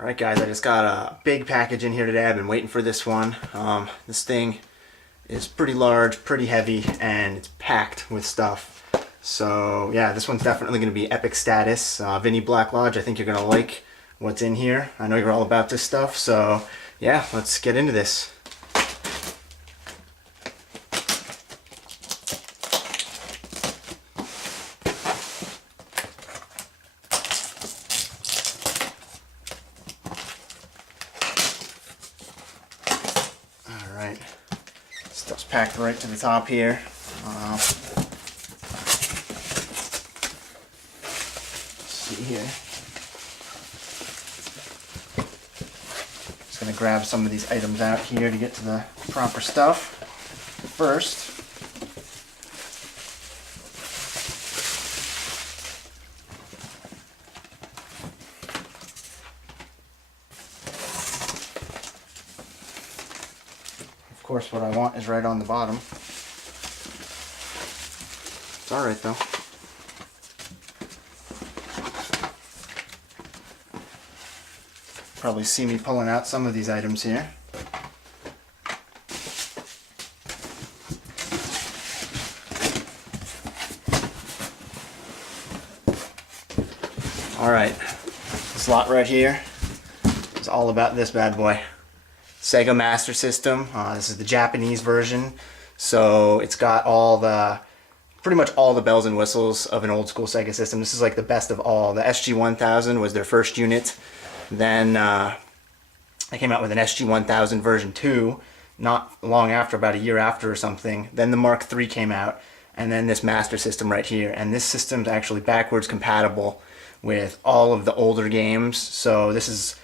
Alright guys, I just got a big package in here today. I've been waiting for this one. This thing is pretty large, pretty heavy, and it's packed with stuff. So yeah, this one's definitely going to be epic status. Vinny Black Lodge, I think you're going to like what's in here. I know you're all about this stuff, so yeah, let's get into this. Alright, stuff's packed right to the top here. See here. Just gonna grab some of these items out here to get to the proper stuff. First, of course, what I want is right on the bottom. It's alright though. Probably see me pulling out some of these items here. Alright, this lot right here is all about this bad boy. Sega Master System. This is the Japanese version, so it's got pretty much all the bells and whistles of an old school Sega system. This is like the best of all. The SG-1000 was their first unit. Then they came out with an SG-1000 version 2 not long after, about a year after or something. Then the Mark III came out, and then this Master System right here. And this system's actually backwards compatible with all of the older games, so this is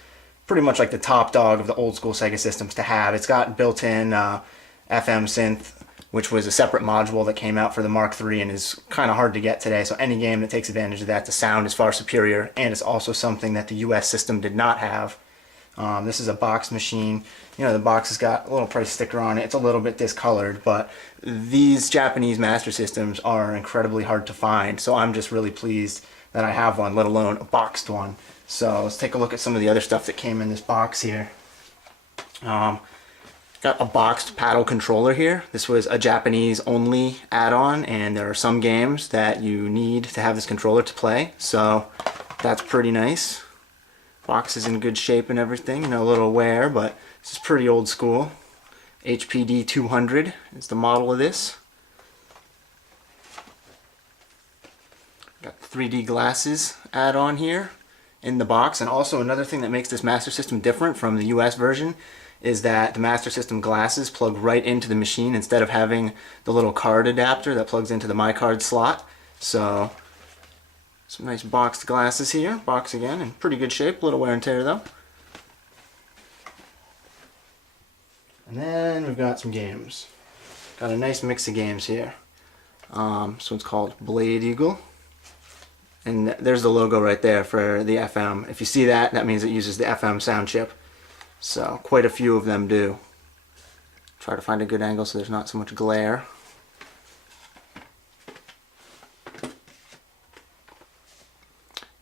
pretty much like the top dog of the old school Sega systems to have. It's got built-in FM synth, which was a separate module that came out for the Mark III and is kind of hard to get today, so any game that takes advantage of that, the sound is far superior, and it's also something that the US system did not have. This is a boxed machine. You know, the box has got a little price sticker on it. It's a little bit discolored, but these Japanese Master Systems are incredibly hard to find, so I'm just really pleased that I have one, let alone a boxed one. So let's take a look at some of the other stuff that came in this box here. Got a boxed paddle controller here. This was a Japanese only add-on, and there are some games that you need to have this controller to play, so that's pretty nice. Box is in good shape and everything, you know, a little wear, but this is pretty old school. HPD 200 is the model of this. Got 3D glasses add-on here in the box, and also another thing that makes this Master System different from the US version is that the Master System glasses plug right into the machine instead of having the little card adapter that plugs into the MyCard slot. So some nice boxed glasses here. Box again in pretty good shape, a little wear and tear though. And then we've got some games. Got a nice mix of games here. This one's called Blade Eagle. And there's the logo right there for the FM. If you see that, that means it uses the FM sound chip. So quite a few of them do. Try to find a good angle so there's not so much glare.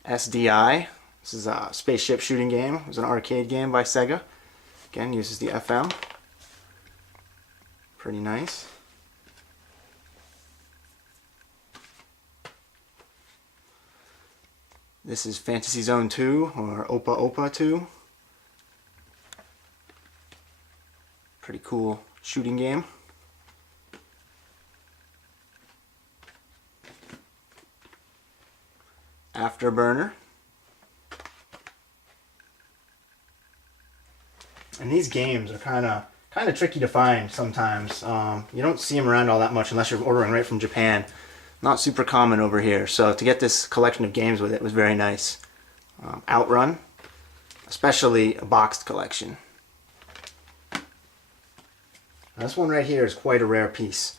SDI. This is a spaceship shooting game. It was an arcade game by Sega. Again, uses the FM. Pretty nice. This is Fantasy Zone 2, or Opa Opa 2. Pretty cool shooting game. Afterburner. And these games are kind of tricky to find sometimes. You don't see them around all that much unless you're ordering right from Japan. Not super common over here, so to get this collection of games with it was very nice. Outrun, especially a boxed collection. This one right here is quite a rare piece.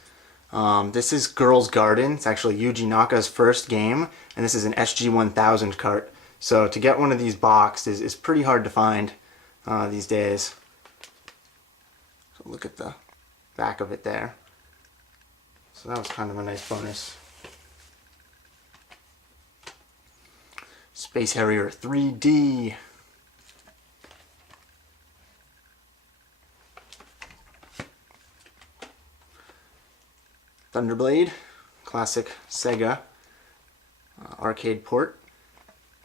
This is Girl's Garden. It's actually Yuji Naka's first game, and this is an SG-1000 cart. So to get one of these boxed is pretty hard to find these days. So look at the back of it there. So that was kind of a nice bonus. Space Harrier 3D. Thunderblade, classic Sega arcade port.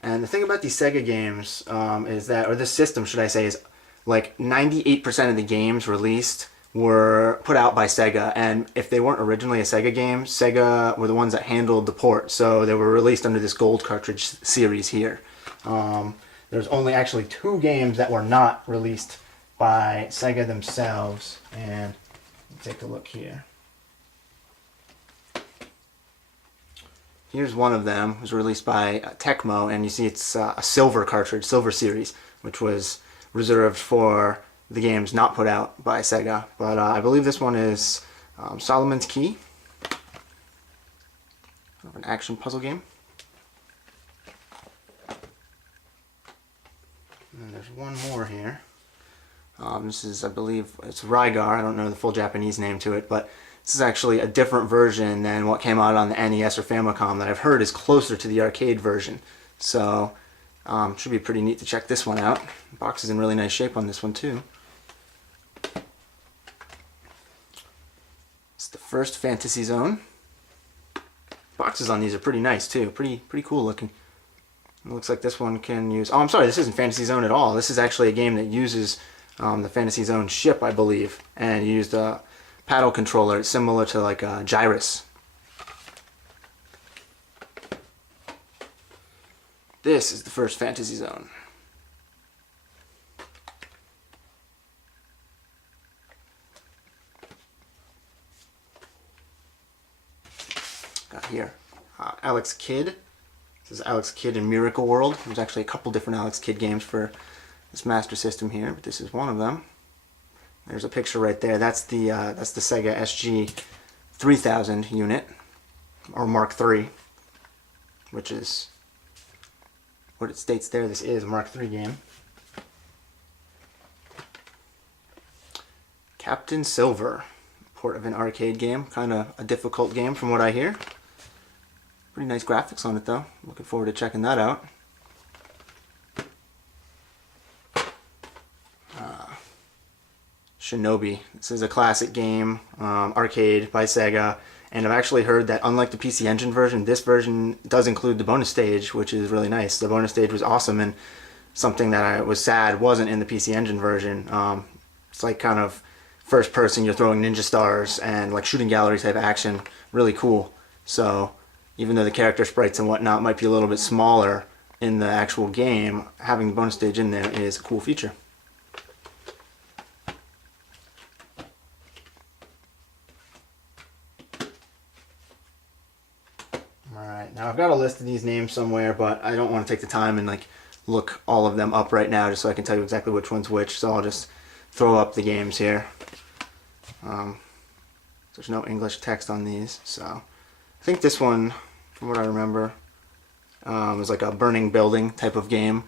And the thing about these Sega games is that, or this system should I say, is like 98% of the games released were put out by Sega, and if they weren't originally a Sega game, Sega were the ones that handled the port, so they were released under this gold cartridge series here. There's only actually 2 games that were not released by Sega themselves, and take a look here. Here's one of them. It was released by Tecmo, and you see it's a silver cartridge, silver series, which was reserved for the games not put out by Sega. But I believe this one is Solomon's Key, an action puzzle game. And there's one more here. This is, I believe, it's Rygar. I don't know the full Japanese name to it, but this is actually a different version than what came out on the NES or Famicom that I've heard is closer to the arcade version. So, should be pretty neat to check this one out. The box is in really nice shape on this one too. It's the first Fantasy Zone. Boxes on these are pretty nice too. Pretty cool looking. It looks like this one can use... Oh, I'm sorry, this isn't Fantasy Zone at all. This is actually a game that uses the Fantasy Zone ship, I believe, and you use the paddle controller. It's similar to like Gyrus. This is the first Fantasy Zone. Got here Alex Kidd. This is Alex Kidd in Miracle World. There's actually a couple different Alex Kidd games for this Master System here, but this is one of them. There's a picture right there. That's the Sega SG 3000 unit, or Mark III, which is what it states there. This is a Mark III game. Captain Silver, port of an arcade game. Kind of a difficult game from what I hear. Pretty nice graphics on it though. Looking forward to checking that out. Shinobi. This is a classic game, arcade by Sega, and I've actually heard that unlike the PC Engine version, this version does include the bonus stage, which is really nice. The bonus stage was awesome, and something that I was sad wasn't in the PC Engine version. It's like kind of first person, you're throwing ninja stars and like shooting gallery type action. Really cool. So even though the character sprites and whatnot might be a little bit smaller in the actual game, having the bonus stage in there is a cool feature. Alright, now I've got a list of these names somewhere, but I don't want to take the time and like look all of them up right now just so I can tell you exactly which one's which, so I'll just throw up the games here. There's no English text on these, so I think this one, from what I remember, is like a burning building type of game,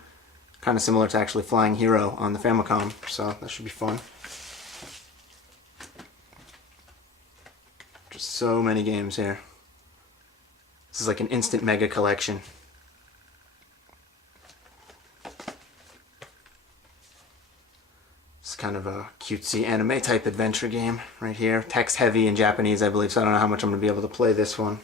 kind of similar to actually Flying Hero on the Famicom, so that should be fun. Just so many games here. This is like an instant mega collection. It's kind of a cutesy anime type adventure game right here. Text heavy in Japanese, I believe, so I don't know how much I'm going to be able to play this one.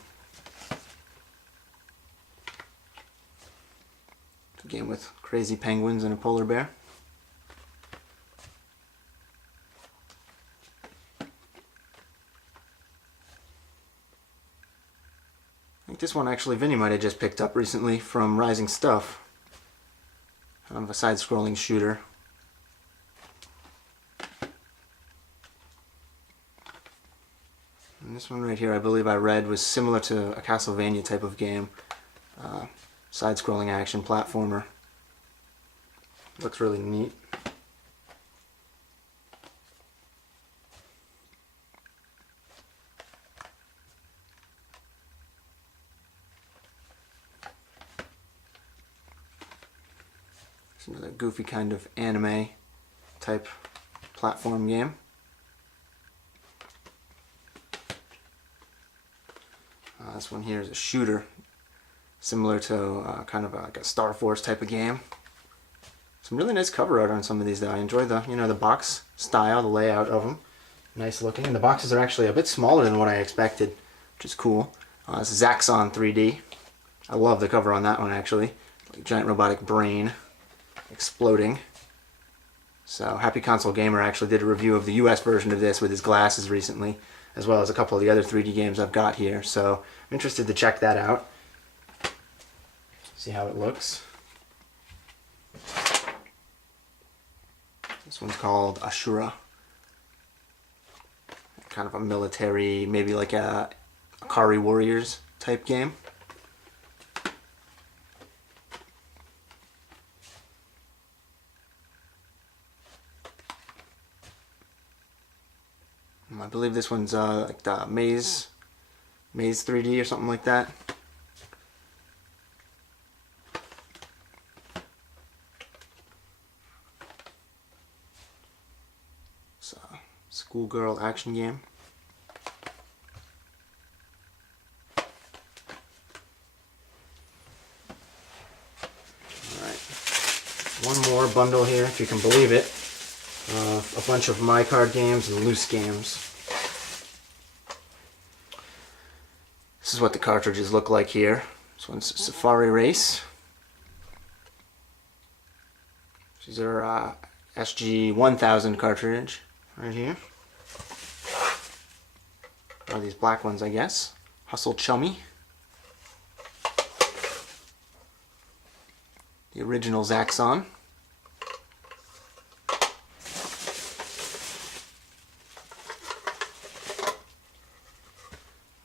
It's a game with crazy penguins and a polar bear. I think this one actually Vinny might have just picked up recently from Rising Stuff. Kind of a side-scrolling shooter. And this one right here I believe I read was similar to a Castlevania type of game. Side-scrolling action platformer. Looks really neat. It's another goofy kind of anime type platform game. This one here is a shooter, similar to kind of like a Star Force type of game. Some really nice cover art on some of these though. I enjoy the, the box style, the layout of them. Nice looking. And the boxes are actually a bit smaller than what I expected. which is cool. This is Zaxxon 3D. I love the cover on that one, actually. Like giant robotic brain exploding. So Happy Console Gamer actually did a review of the US version of this with his glasses recently, as well as a couple of the other 3D games I've got here. So I'm interested to check that out. See how it looks. This one's called Ashura. Kind of a military, maybe like a Akari Warriors type game. I believe this one's like the Maze 3D or something like that. It's a schoolgirl action game. Alright, one more bundle here, if you can believe it. A bunch of my card games and loose games. This is what the cartridges look like here. This one's Safari Race. These are SG-1000 cartridge right here. Or these black ones, I guess. Hustle Chummy. The original Zaxxon.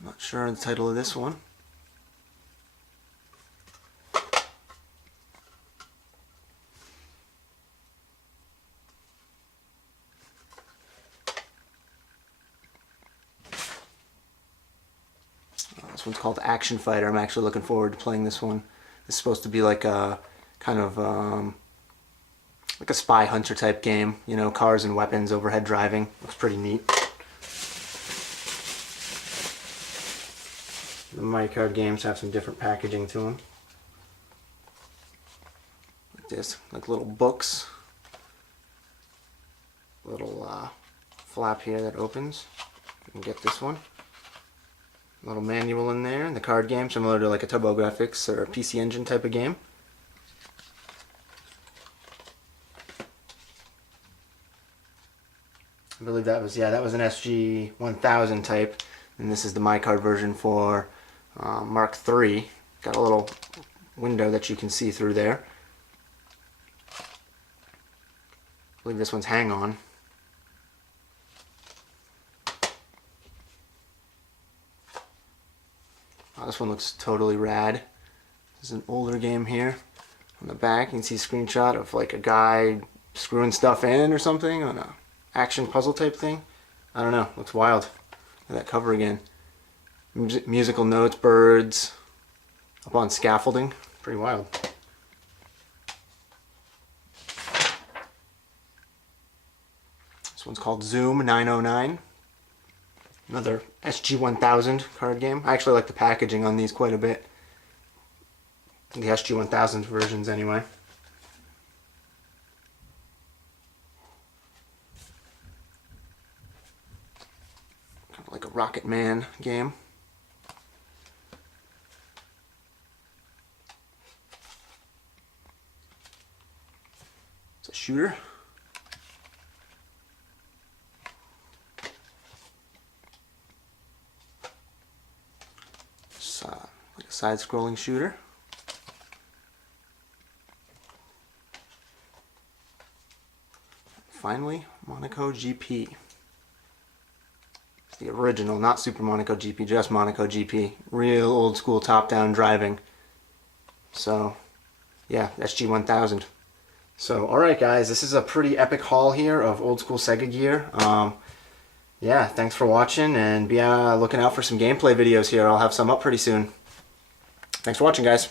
Not sure the title of this one. This one's called Action Fighter. I'm actually looking forward to playing this one. It's supposed to be like a kind of like a spy hunter type game. You know, cars and weapons, overhead driving. Looks pretty neat. The My Card games have some different packaging to them. Like this, like little books. Little flap here that opens. You can get this one. Little manual in there, and the card game, similar to like a TurboGrafx or a PC Engine type of game. I believe that was, yeah, that was an SG-1000 type, and this is the My Card version for Mark III. Got a little window that you can see through there. I believe this one's Hang On. Oh, this one looks totally rad. This is an older game here. On the back you can see a screenshot of like a guy screwing stuff in or something on a action puzzle type thing. I don't know, looks wild. Look at that cover again. Musical notes, birds, up on scaffolding. Pretty wild. This one's called Zoom 909. Another SG-1000 card game. I actually like the packaging on these quite a bit. The SG-1000 versions anyway. Kind of like a Rocket Man game. It's a shooter. Like a side-scrolling shooter. Finally, Monaco GP. It's the original, not Super Monaco GP, just Monaco GP. Real old school top-down driving. So, yeah, SG-1000. So, alright guys, this is a pretty epic haul here of old school Sega gear. Yeah, thanks for watching, and be looking out for some gameplay videos here. I'll have some up pretty soon. Thanks for watching, guys.